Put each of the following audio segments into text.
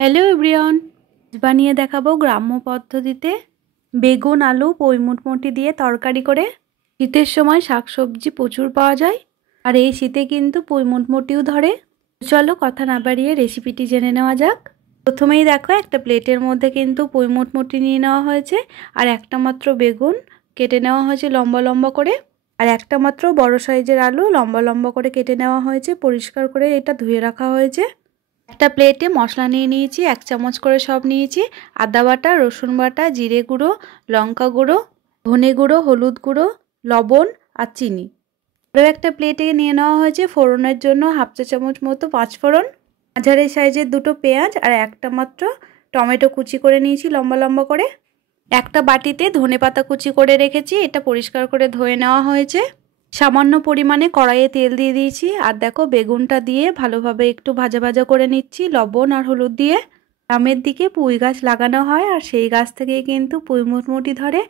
Hello everyone, বানিয়ে দেখাবো গ্রাম্য পদ্ধতিতে বেগুন আলু পই মুটমুটি দিয়ে তরকারি করে। শীতের সময় শাকসবজি প্রচুর পাওয়া যায়, আর এই শীতে কিন্তু পই মুটমুটিও ধরে। চলো কথা না বাড়িয়ে রেসিপিটি জেনে নেওয়া যাক। প্রথমেই দেখো একটা প্লেটের মধ্যে কিন্তু পই মুটমুটি নিয়ে নেওয়া হয়েছে, আর একটা মাত্র বেগুন কেটে নেওয়া হয়েছে লম্বা লম্বা করে, আর একটা মাত্র বড় সাইজের আলু লম্বা লম্বা করে কেটে নেওয়া হয়েছে, পরিষ্কার করে এটা ধুয়ে রাখা হয়েছে। একটা প্লেটে মশলা নিয়ে নিয়েছি, 1 চামচ করে সব নিয়েছি। আদা বাটা, রসুন বাটা, জিরে গুঁড়ো, লঙ্কা গুঁড়ো, ধনে গুঁড়ো, হলুদ গুঁড়ো, লবণ আর চিনি। আরও একটা প্লেটে নিয়ে নেওয়া হয়েছে ফোড়নের জন্য 1/2 চা চামচ মতো 5 ফোড়ন, মাঝারি সাইজের 2টো পেঁয়াজ আর একটা মাত্র টমেটো কুচি করে নিয়েছি লম্বা লম্বা করে। একটা বাটিতে ধনেপাতা কুচি করে রেখেছি, এটা পরিষ্কার করে ধুয়ে নেওয়া হয়েছে। সামান্য পরিমাণে কড়াইয়ে তেল দিয়ে দিয়েছি, আর দেখো বেগুনটা দিয়ে ভালোভাবে একটু ভাজা ভাজা করে নিচ্ছি লবণ আর হলুদ দিয়ে। গ্রামের দিকে পুঁই গাছ লাগানো হয়, আর সেই গাছ থেকেই কিন্তু পুঁই মুটমুটি ধরে।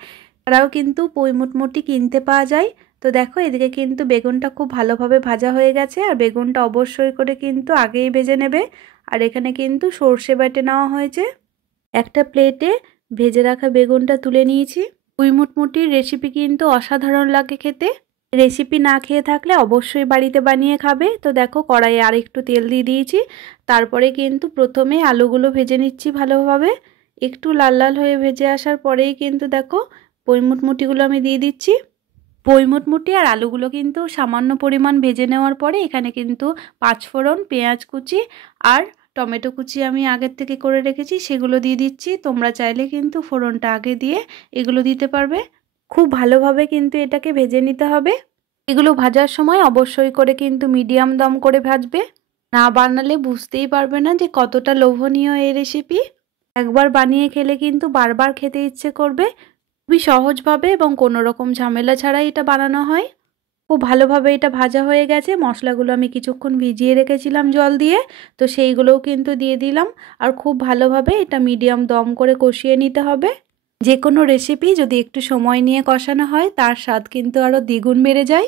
তারাও কিন্তু পুঁই মুটমুটি কিনতে পাওয়া যায়। তো দেখো এদিকে কিন্তু বেগুনটা খুব ভালোভাবে ভাজা হয়ে গেছে, আর বেগুনটা অবশ্যই করে কিন্তু আগেই ভেজে নেবে। আর এখানে কিন্তু সর্ষে বেটে নেওয়া হয়েছে। একটা প্লেটে ভেজে রাখা বেগুনটা তুলে নিয়েছি। পুঁই মুটমুটির রেসিপি কিন্তু অসাধারণ লাগে খেতে। রেসিপি না খেয়ে থাকলে অবশ্যই বাড়িতে বানিয়ে খাবে। তো দেখো কড়াইয়ে আর একটু তেল দিয়ে দিয়েছি, তারপরে কিন্তু প্রথমে আলুগুলো ভেজে নিচ্ছি ভালোভাবে। একটু লাল লাল হয়ে ভেজে আসার পরেই কিন্তু দেখো পই মুটমুটিগুলো আমি দিয়ে দিচ্ছি। পই মুটমুটি আর আলুগুলো কিন্তু সামান্য পরিমাণ ভেজে নেওয়ার পরে এখানে কিন্তু 5 ফোড়ন, পেঁয়াজ কুচি আর টমেটো কুচি আমি আগের থেকে করে রেখেছি সেগুলো দিয়ে দিচ্ছি। তোমরা চাইলে কিন্তু ফোড়নটা আগে দিয়ে এগুলো দিতে পারবে। খুব ভালোভাবে কিন্তু এটাকে ভেজে নিতে হবে। এগুলো ভাজার সময় অবশ্যই করে কিন্তু মিডিয়াম দম করে ভাজবে, না বানালে বুঝতেই পারবে না যে কতটা লোভনীয় এই রেসিপি। একবার বানিয়ে খেলে কিন্তু বারবার খেতে ইচ্ছে করবে। খুবই সহজভাবে এবং কোনো রকম ঝামেলা ছাড়াই এটা বানানো হয়। খুব ভালোভাবে এটা ভাজা হয়ে গেছে। মশলাগুলো আমি কিছুক্ষণ ভিজিয়ে রেখেছিলাম জল দিয়ে, তো সেইগুলোও কিন্তু দিয়ে দিলাম। আর খুব ভালোভাবে এটা মিডিয়াম দম করে কষিয়ে নিতে হবে। যে কোনো রেসিপি যদি একটু সময় নিয়ে কষানো হয় তার স্বাদ কিন্তু আরও দ্বিগুণ বেড়ে যায়।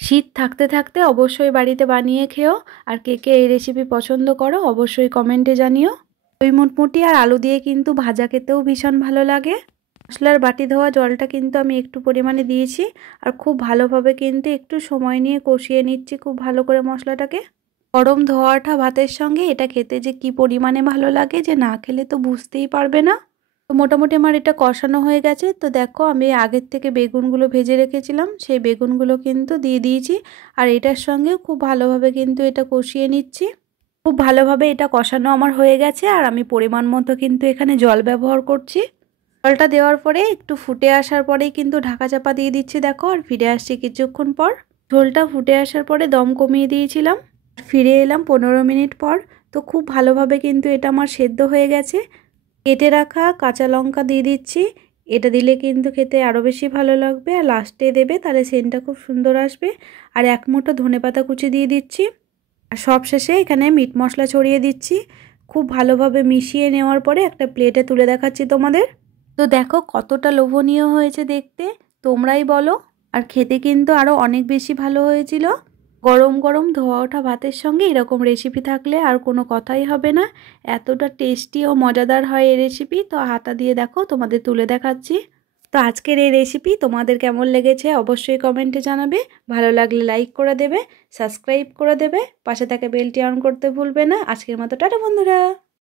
শীত থাকতে থাকতে অবশ্যই বাড়িতে বানিয়ে খেও। আর কে কে এই রেসিপি পছন্দ করো অবশ্যই কমেন্টে জানিও। ওই মুটমুটি আর আলু দিয়ে কিন্তু ভাজা খেতেও ভীষণ ভালো লাগে। মশলার বাটি ধোয়া জলটা কিন্তু আমি একটু পরিমাণে দিয়েছি, আর খুব ভালোভাবে কিন্তু একটু সময় নিয়ে কষিয়ে নিচ্ছি খুব ভালো করে মশলাটাকে। গরম ধোয়াটা ভাতের সঙ্গে এটা খেতে যে কি পরিমাণে ভালো লাগে, যে না খেলে তো বুঝতেই পারবে না। তো মোটামুটি আমার এটা কষানো হয়ে গেছে। তো দেখো আমি আগের থেকে বেগুনগুলো ভেজে রেখেছিলাম, সেই বেগুনগুলো কিন্তু দিয়ে দিয়েছি, আর এটার সঙ্গেও খুব ভালোভাবে কিন্তু এটা কষিয়ে নিচ্ছি। খুব ভালোভাবে এটা কষানো আমার হয়ে গেছে, আর আমি পরিমাণ মতো কিন্তু এখানে জল ব্যবহার করছি। জলটা দেওয়ার পরে একটু ফুটে আসার পরেই কিন্তু ঢাকা চাপা দিয়ে দিচ্ছি দেখো, আর ফিরে আসছি কিছুক্ষণ পর। ঝোলটা ফুটে আসার পরে দম কমিয়ে দিয়েছিলাম, ফিরে এলাম 15 মিনিট পর। তো খুব ভালোভাবে কিন্তু এটা আমার সেদ্ধ হয়ে গেছে। কেটে রাখা কাঁচা লঙ্কা দিয়ে দিচ্ছি, এটা দিলে কিন্তু খেতে আরও বেশি ভালো লাগবে, আর লাস্টে দেবে তাহলে সেন্টটা খুব সুন্দর আসবে। আর 1 মুঠো ধনেপাতা কুচি দিয়ে দিচ্ছি, আর সব শেষে এখানে মিট মশলা ছড়িয়ে দিচ্ছি। খুব ভালোভাবে মিশিয়ে নেওয়ার পরে একটা প্লেটে তুলে দেখাচ্ছি তোমাদের। তো দেখো কতটা লোভনীয় হয়েছে দেখতে, তোমরাই বলো। আর খেতে কিন্তু আরও অনেক বেশি ভালো হয়েছিল। গরম গরম ধোয়া ওঠা ভাতের সঙ্গে এরকম রেসিপি থাকলে আর কোনো কথাই হবে না। এতটা টেস্টি ও মজাদার হয় এই রেসিপি। তো হাতা দিয়ে দেখো তোমাদের তুলে দেখাচ্ছি। তো আজকের এই রেসিপি তোমাদের কেমন লেগেছে অবশ্যই কমেন্টে জানাবে। ভালো লাগলে লাইক করে দেবে, সাবস্ক্রাইব করে দেবে, পাশে থাকা বেলটি অন করতে ভুলবে না। আজকের মতো টাটা বন্ধুরা।